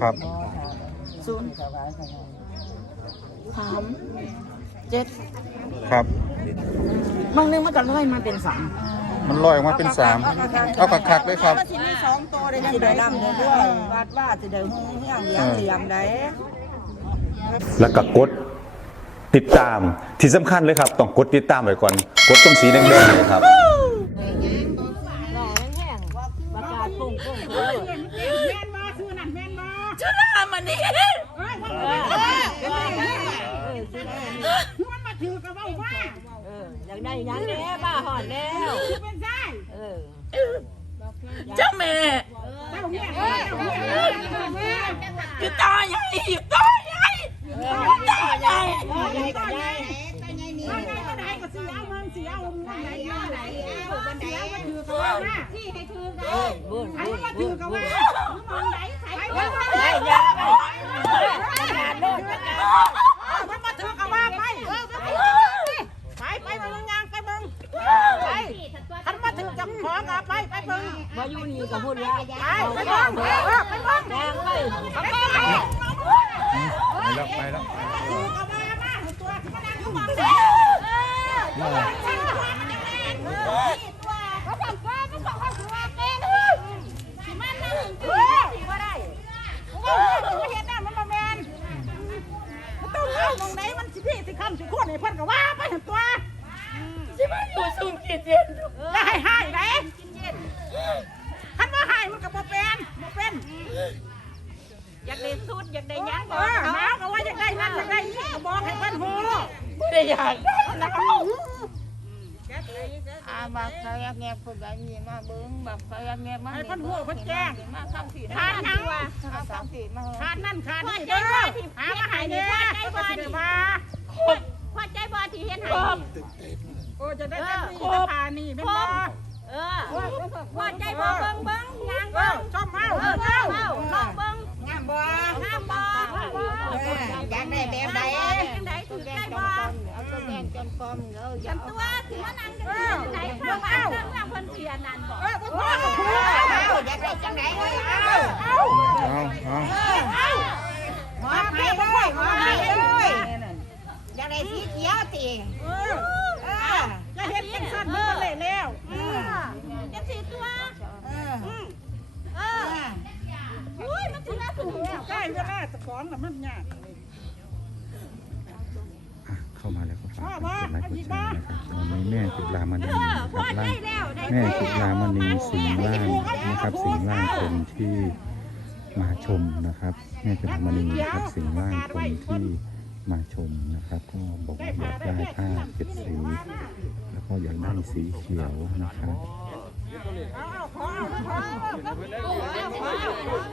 ครับศูนย์สามเจ็ดครับ บางนึงมันก็ร้อยมาเป็นสามมันลอยออกมาเป็นสามเอาคักๆเลยครับสิมีสองตัวได้ยังได้ดำเรื่อยๆวาดว่าสิได้หูเฮียงเหลี่ยมเหลี่ยมได้ แล้วก็กดติดตามที่สำคัญเลยครับ ต้องกดติดตามไว้ก่อน กดตรงสีแดงๆเลยครับ มันนี่มันมาถือกับว่าว่าอยากได้ยังแน่บ้าหอดแล้วเป็นไส้เออเจ้าแม่เจ้าเนี่ยเจ้าเนี่ยอยู่ตาใหญ่อยู่ตาใหญ่อยู่ตาใหญ่ยายกับยายมันได้ก็ได้ก็เสียมันเสียมันไหนไหนเอาบันไดมาถือกับว่าที่ให้ถือกันบุญใครบุญมาบุถือญกับบุว่าญมันไหนใครยายยายขาดโลดประกาศมันมาถือกับว่าไปไปไปมึงยางไปมึงไปคัน มาถือจับของอะไปไปมึงมาอยู่นี่กับพูดแล้วไปไปไปไปไปไปไปไปไปไปไปไปแล้วไปแล้ว ถือกับว่ามาตัวที่มันนั่งอยู่บัง เขาสั่งว่าเขาสั่งว่าคือว่าเก่งสิมันนั่งถือสิว่าได้โอ้ยมันเฮ็ดนั่นมันบ่แม่นมันต้องเอาตรงไหนมันสิพี่สิคำสิโคตรให้เพิ่นก็ว่าไปหั่นตัว ที่มันอยู่สูงขีดเย็น อย่าให้หายเด้คันว่าหายมันก็บ่เป็นบ่เป็น อยากได้สุดอยากได้ยัง เออหนาวก็ว่าอยากได้นั่นอยากได้นี่ก็บอกให้เพิ่นฮู้ ไม่ได้อยากได้นะอาบักใครแงบผู้ใดมีมาเบิ้งบักใครแงบมาให้พิ่นฮู้เพิ่นแจ้งมาคำสีขาดหยังมาคำสีมาขาดนั่นขาดนี่เด้อหามาให้เด้อก็สิได้ว่าพอใจบ่ที่เห็นห้บโอ้จะได้เป็นนี่ราคานี่แม่นบ่เออพ่อใจบ่เบิ้งเบิ้งยางเบิ้งชอาเออเออเอ้าเอาลองเบิ้งงามบ่ห้ามบ่อยากได้แบบใด จังไดถูกใจบ่เอาตัวแดงจนปอมเด้ออย่าตัวสิมานางจังได๋ข้าวบ้านเรื่องเพิ่นเสียนานบ่เออพ่อกับพ่ออยากได้จังไหนเอาเอาเอาเอาเอาหอมให้เลยหอมให้เลยอ แม่จุฬามณีสิงห์ล่างนะครับ สิงห์ล่างคนที่มาชมนะครับ แม่จุฬามณีนะครับสิงห์ล่างคนที่มาชมนะครับ ก็บอกว่าอยากได้ผ้าเจ็ดสี แล้วก็อยากได้สีเขียวนะครับเอาเอาขอเอาขอ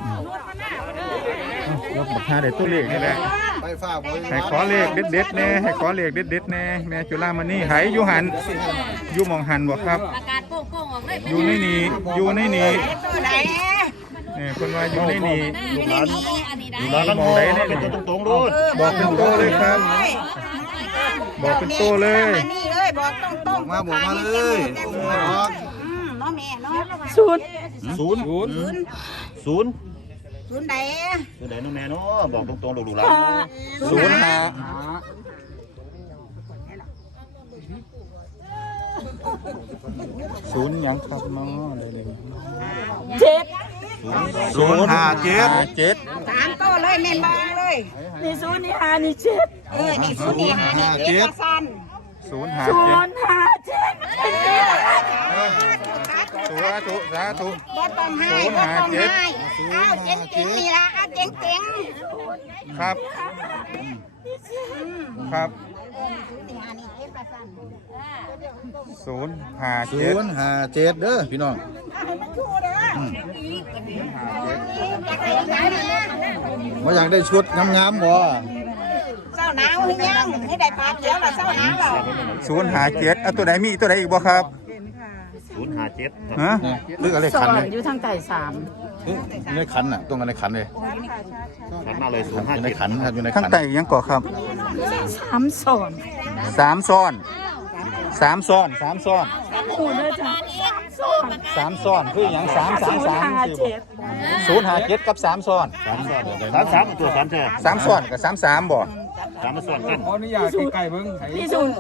เอานวดมาหน้ารถบักฮาได้ตัวเลขนี่แหละไปฝ้าบ่ให้ขอเลขเด็ดๆแน่ให้ขอเลขเด็ดๆแน่แม่จุฬามณีไหอยู่หันอยู่มองหันบ่ครับ โป้งๆออกเลยอยู่ในนี้อยู่ในนี้ตัวไหนนี่คนว่าอยู่ในนี้ลูกหลานอันนี้ได้ร้านมองไหนเนี่ยเป็นตรงๆรูดบอกเป็นโตเลยครับ บอกเป็นโตเลยมานี่เลยบอกตรงตรงมาบอกมาเลยบอกอืมน้องแม่เนาะสุดศูนย์ศูนย์ศูนย์ศูนย์ไหนศูนย์ไหนน้องแม่เนาะบอกตรงๆลูกหลานศูนย์หา ศูนย์หยังครับน้องอะไรเลยเจ็ดศูนย์ห้าเจ็ดเจ็ดสามโตเลยแม่นบางเลยนี่ศูนย์นี่ห้านี่เจ็ดเออนี่ศูนย์นี่หานี่เจ็ดสั้นศูนย์หาศูเจ็ดนย์ห้าเจ็ดเป็นเจ็ดสาธุสาธุ บ่ต้องให้ศูนย์บ่หาต้องเจ็ดให้เอาเจ๋งเจ๋งนี่ละเอาเจ๋งเจ๋งครับ ครับ ศูนย์หาศูเจ็ดนย์ห้าเจ็ดเด้อพี่น้องให้มันชูเด้อว่าอยากได้ชุดงามๆบ่เศร้าหนาวหรือยังให้ได้ปลาเขียวล่ะเศร้าหนาวเปล่าศูนย์หาเจ็ดเอาตัวไหนมีตัวไหนอีกบ่ครับศูนย์ห้าเจ็ดฮะหรืออะไรสอขันงเลยอยู่ทางใต้สามในขันน่ะตรงกันในขันเลยขันมาเลยศูนย์ห้าอยู่ในเจ็ดขันครับอยู่ในข้างขันใต้ยังก่อครับสามสอนสามซ้อน สามซ้อนสามซ้อนหมูเด้อจ้ะสามสอนสามซ้อนคืออย่างสามสามศูนสาย์มห้าสิบเจ็ดเอศูนย์หาเจ็ดกับสามซ้อนสามซ้อนสามสามตัวสามเท่าสามซ้อนกับสามสามบ่สามมาซ้อนกันพี่ศูนย์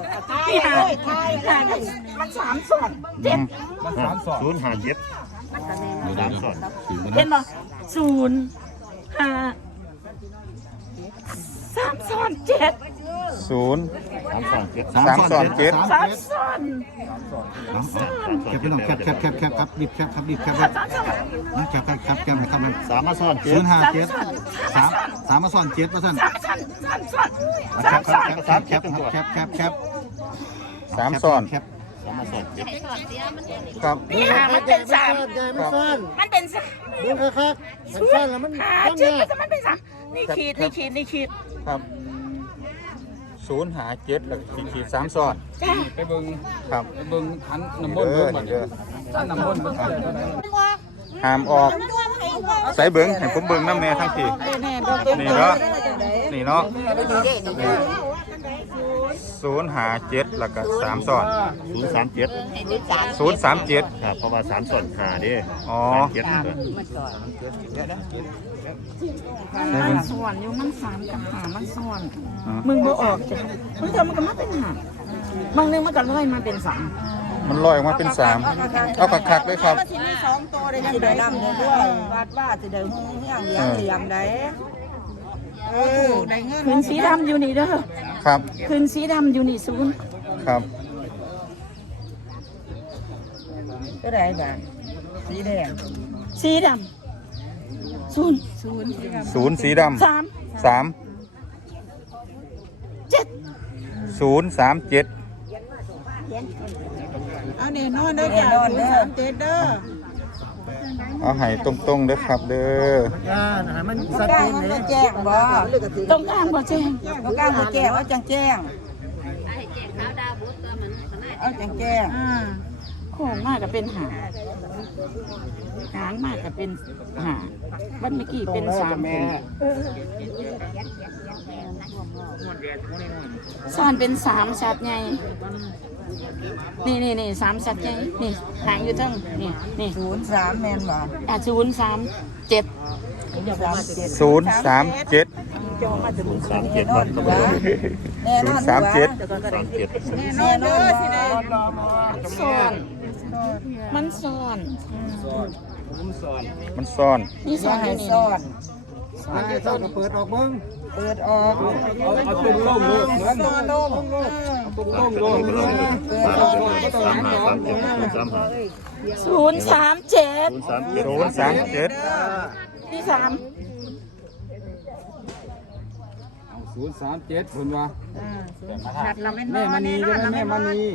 พี่หาหามันสามส่วนเจ็ดศูนย์ห้าเจ็ดสามซ้อนเห็นบ่ศูนย์ห้าสามส่วนเจ็ด ศูนย์สามซ้อนเจ็ดสามซ้อนเจ็ดสามส่วนแคปพี่น้องแคปแคปแคปแคปครับรีบแคปครับรีบแคปครับแคปครับแคปแคปให้ครับมันสามมาซ้อนเจ็ศูดนย์ห้าเจ็ดสามสามมาซ้อนเจ็ดมาสั่นสามส่วนสามส่วนแคปครับแคปแคปแคปแคปสามซ้อนแคปสามมาซ้อดครับพี่หามันเป็นสามมันเป็นสามดูครับมันซ้อนแล้วมันหาจ็ดมันเป็นสามนี่ขีดนี่ขีดนี่ขีดครับ ศูนย์หาเจ็ดแล้วขีดขีดสามซ้อนจ้าไปเบิ่งครับไปเบิ่งหันน้ำมเด้นต์อเบิ่งบัดเด้อถ้าน้ำมนต์มันเกิดอะไรห้ามออกใส่เบิ้งให้ผมเบิ้งน้ำแน่ทั้งทีนี่เนาะนี่เนาะศูนย์หาเจ็ดแล้วก็สามซ้อนศูนย์สามเจ็ดศูนย์สามเจ็ดครับเพราะว่าสามซ้อนหาเด้อ๋อเจ็ด มันส่วนอยู่มันสามกับหามันส่วนมึงบ่ออกจ้ะมึงเธอมันก็มาเป็นหาบางนึงมันก็ลอยมาเป็นสามมันลอยออกมาเป็นสามเอาคักๆเลยครับที่มีสองตัวเลยยังสิได้ได้นำนำเลเลยยด้ด้ววยยวัดว่าสิได้ฮู้เฮียงเลี้ยงเลี้ยงได้เออได้เงินคืนสีดำอยู่นี่เด้อครับคืนสีดำอยู่นี่ศูนย์ครับก็ได้บ้านสีแดงสีดำศูนย์ ศูนย์ศูนย์สีดสามำสามเจ็ดศูนย์สามเจ็ดเอาเนี่ยนอนเด้อจ้ะสามเจ็ดเด้อเอาให้ตรงๆเด้อครับเด้อมันบ่กล้ามันจะแจ้งบ่ตรงกลางบ่แจ้งบ่กล้ามันแจ้งเอาจังแจ้งเอาจังแจ้งอ่าโค้งมากก็เป็นหา หางมากก็เป็นหาวันเมื่อกี้เป็นสามซ่อนเป็นสามชัดไงนี่นี่นี่สามชัดไงนี่หางอยู่ทั้งนี่นี่03แม่นบ่อะศูนย์สามเจ็ด37ศูนย์สามเจ็ดสามเจ็ดครับก็บ่ได้แน่นศูอนย์สามเจ็ดสามเจ็ดแน่นอนเด้อสิได้ซ่อน มันซ่อนมันซ่อนนี่อซ่อย่านอให้ยู่นี่ซ่อนมันจะซ่อนก็เปิดออกเบิ้งเปิดออกเอาเอาตุ้มโล่งโลดเหมือนตัวลงตุ้มโล่งโลดเปิดออกสามหาสามเจ็ดศูนย์สามหาศูนย์สามเจ็ดศูนย์สามเจ็ดศูนย์สามเจ็ดนี่สาม ศูนย์สามเจ็ดเพิ่นว่าชัดละแม่นแม่มณีใช่ไหมแม่มณี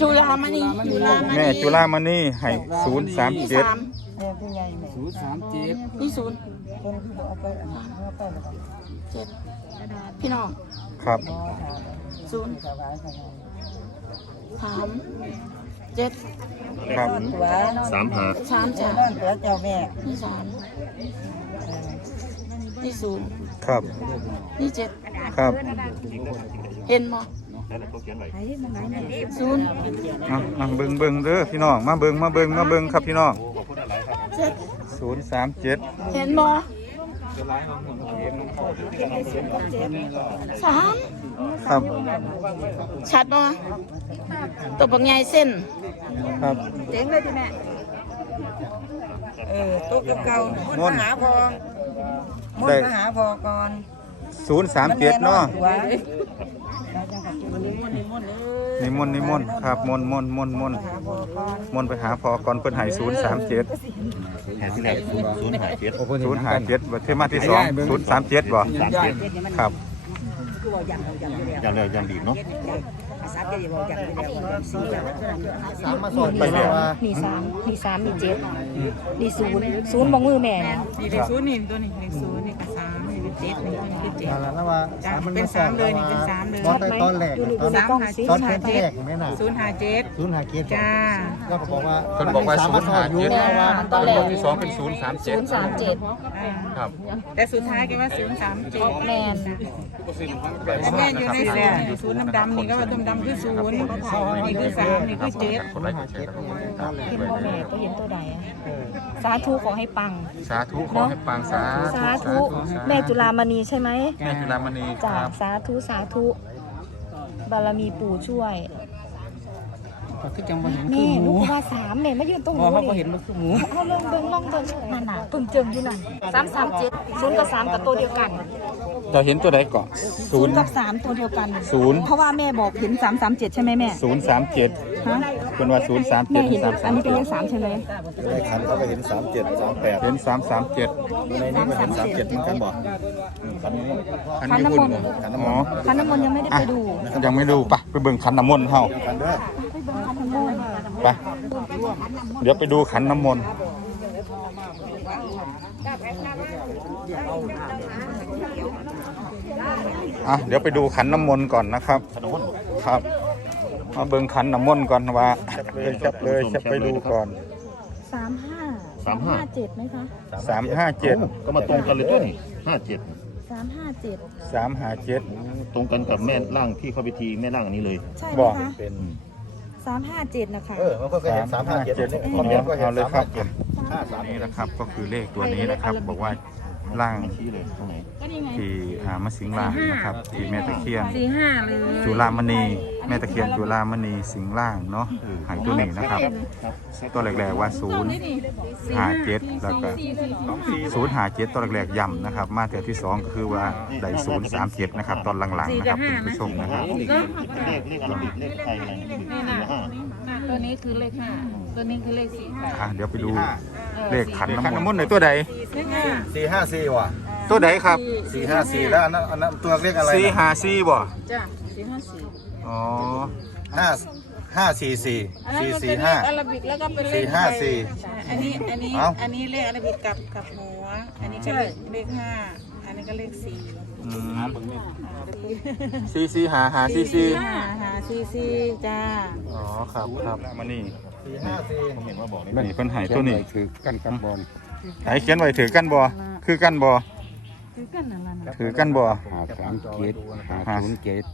จุฬามณีจุฬามณีแม่จุฬามณีให้ศูนย์สามนี่เจ็ดสามแม่ผู้ใหญ่แม่ศูนย์สามเจ็ดนี่ศูนย์เพิ่นคือเอาไปอันนี้เอาไปแล้วก็เจ็ดพี่น้องครับศูนย์ถวายพระสามเจ็ดครับตัวสามหาสามเจ้าสามนอนตัวเจ้าแม่นี่สาม นี่ศูนย์ครับ นี่เจ็ดครับ เห็นมั้แล้วเราเขียนไว้ศูนย์อะมาเบิ่งเบิ่งเด้อพี่น้อง มาเบิ่งมาเบิ่งมาเบิ่งครับพี่น้องเจ็ดศูนย์สามเจ็ดเห็นมั้สามครับ ชัดมั้ตัวปังใหญ่เส้น ครับเจ๋งเลยพี่แม่ เออตัวเก่าๆมุ่นมาหาพอ มุ่นมาหาพอก่อนศูนย์สามเจ็ดเนาะตัวนิมนต์นิมนต์ครับมนต์มนต์มนต์มนต์หาพอก่อนมนต์ไปหาพอก่อนเพิ่นให้ศูนย์สามเจ็ดหาที่แรกศูนย์ศูนย์หาเจ็ดศูนย์หาเจ็ดบ่เที่มาที่สองศูนย์สามเจ็ดบ่สามเจ็ดครับอย่างเร็วอย่างดีเนาะสามมาซ้อนไปแล้วว่ามีสามมีสามมีเจ็ดมีศูนย์ศูนย์บองมือแม่นะ นี่เลขศูนย์นี่ตัวนี้เลขศูนย์นี่ก็สามนี่ เป็นเจ็ดนี่เป็นเจ็ดแล้วแล้วว่าจ้ะสามมันเป็นสามเลยนี่เป็นสามเลยตอนตอนแรกตอนสามหาตอนเป็นที่แรกเห็นไหมน่ะศูนย์ห้าเจ็ด ศูนย์หาเกียรติจ้า แล้วก็บอกว่าเพิ่นบอกว่าศูนย์หาเจ็ดว่าตอนแรก ที่สองเป็นศูนย์สามเจ็ดศูนย์สามเจ็ดอ่าครับแต่สุดท้ายก็ว่าศูนย์สามเจ็ดแม่นแม่อยู่ในศูนย์ศูนย์ดำๆนี่ก็ว่าต้มดต่ำคือศูนย์นี่คือสามนี่คือเจ็ด กดไลค์กดแชร์ครับติดตามเห็นพ่อแม่ก็เห็นตัวใดอะสาธุขอให้ปัง สาธุขอให้ปังสาสาธุ แม่จุฬามณีใช่ไหมแม่จุฬามณีคจ้ารับ สาธุสาธุ บารมีปู่ช่วยคือจังบ่เห็นแม่ลูกว่าสามแม่ไม่ยืนตรงพอนู้เขานบ่นี่เห็นมันคือหมูเอาลองเบิ่งลองเบิ่งนั่นน่ะเพิ่งเจิมอยู่นั่นสามสามเจ็ดศูนย์กับสามกับตัวเดียวกัน เราเห็นตัวใดก่อนศูศูนนย์ย์กับสามตัวเดียวกัน ศูนย์ เพราะว่าแม่บอกเห็นสามสามเจ็ดใช่ไหมแม่ศูนย์สามเจ็ดฮะเป็นว่าศูนย์สามแม่เจ็ดเห็นสามอัสานมนี้เป็นเลขสามใช่ไหมในขันเขาก็เห็นสามเจ็ดสามแปดเห็นสามสามเจ็ดในนี้ก็เห็นสามเจ็ดเหมือนกันบอกขันนี้ขันขันญี่น้ำมปุ่นนต์ขันอ๋น้ำมอนต์ขันน้ำมนต์ยังไม่ได้อะไปดูยังไม่ดูปะไปเบิ่งขันน้ำมนต์เฮาขันเด้อไปเดี๋ยวไปดูขันน้ำมนต์ อะเดี๋ยวไปดูขันน้ำมนต์ก่อนนะครับ ครับ มาเบิ่งขันน้ำมนต์ก่อนว่าเลยจับเลยจะไปดูก่อนสามห้าสามห้าเจ็ดไหมคะสามห้าเจ็ดก็มาตรงกันเลยด้วยนี่ห้าเจ็ดสามห้าเจ็ดสามห้าเจ็ดตรงกันกับแม่ร่างที่เข้าพิธีแม่ร่างอันนี้เลยใช่ไหมบอกคะเป็นสามห้าเจ็ดนะคะเออมันก็เห็นสามห้าเจ็ดคอมเมนต์ก็เห็เอานเลยสามครัห้าบเจ็ดห้าสามนี่นะครับก็คือเลขตัวนี้นะครับ บอกว่า ร่างชี้เลยตรงไหนที่หามาสิงร่างนะครับที่แม่ตะเคียน สี่ห้าเลยจุฬามณีแม่ตะเคียนจุฬามณีสิงร่างเนาะหายตัวนี้นะครับตัวแรกๆว่าศูนย์หาเจ็ดแล้วก็ศูนย์หาเจ็ดตัวแรกๆย่ำนะครับ มาแต่ที่สองก็คือว่าได้ศูนย์สามเจ็ดนะครับ ตอนหลังๆนะครับคุณผู้ชมนะครับเลขเลขเลขอะไรเลขไทยอะไรเลขห้าตัวนี้คือเลขห้าตัวนี้คือเลขสี่แปดอะเดี๋ยวไปดู เลขขันน้ำมนต์ในตัวใดเลขห้าสี่ห้าสี่ว่ะตัวใดครับสี่ห้าสี่แล้วอันนั้นอันนั้นตัวเลขอะไรสี่หาสี่บ่จ้ะสี่ห้าสี่อ๋อห้าห้าสี่สี่อันนั้นสี่มันสี่เป็นเลห้า ขอาราบิกแล้วก็เป็นเลสี่ขห้าไทยสี่ใช่อันนี้อันนี้เอ้า อันนี้เลขอาราบิกกับกับหัว อันนี้ก็เลขเลขห้าอันนี้ก็เลขสี่อืมสี่สี่หาหาสี่สี่ห้าหาสี่สี่จ้าอ๋อครับครับมานี่ สี่ห้าสี่ผมเห็นว่าบอกนี่เพิ่นใหายตัวนี้คือกันกับบอลไหนเขียนไว้ถือกันบ่คือกันบ่คือกันนั่นแหละนะถือกันบ่หาสามเจ็ดหาศูนย์เจ็ด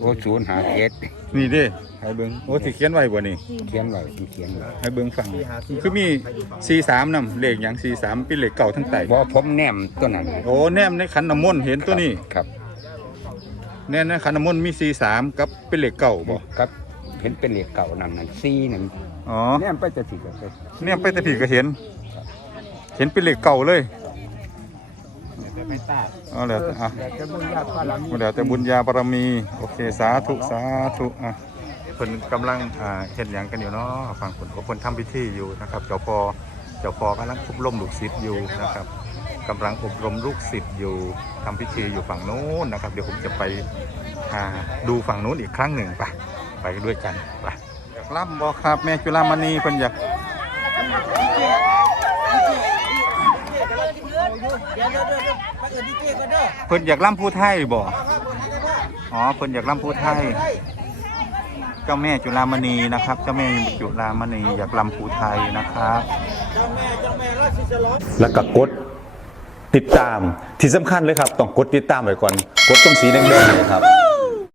โอ้ศูนย์หาเจ็ดนี่เด้ให้เบิ่งโอ้สิเขียนไว้บ่นี่ เขียนไว้เขียนไว้ให้เบิ่งฟังคือมี 43นำเลขหยัง43เป็นเลขเก่าทั้งไตบ่ผมแนมตัวนั้นโอ้แนมในขันน้ำมนต์เห็นตัวนี้ครับแน่ในขันน้ำมนต์มี43กับเป็นเลขเก่าบ่ครับ เห็นเป็นเหล็กเก่านั่นนั่นซีนั่นอ๋อแนมไปจะถือก็เป็นเนี่ยไปแต่ผีก็เห็น เห็นเป็นเลขเก่าเลยเอาแล้วอะแต่จะบุญญาปารามีเดี๋ยวแต่บุญญาบารมี โอเคสาธุสาธุอะเพิ่นกำลังอ่าเห็นอย่างกันอยู่เนาะฟังผลว่าคนทำพิธีอยู่นะครับเจ้าพ่อเจ้าพ่อกำลังอบรมลูกศิษย์อยู่นะครับกำลังอบรมลูกศิษย์อยู่ทำพิธีอยู่ฝั่งนู้นนะครับ เดี๋ยวผมจะไปอ่าดูฝั่งนู้นอีกครั้งหนึ่งไป ไปด้วยกันไปอยากล่ำบอครับ แม่จุฬามณีเพิ่นอยากเพิ่นอยากล่ำผู้ไทยบ่อ๋อเพิ่นอยากล่ำผู้ไทย เจ้าแม่จุฬามณีนะครับ เจ้าแม่จุฬามณีอยากล่ำผู้ไทยนะครับแล้วก็กดติดตามที่สำคัญเลยครับ ต้องกดติดตามไว้ก่อน กดตรงสีแดงๆเนยครับ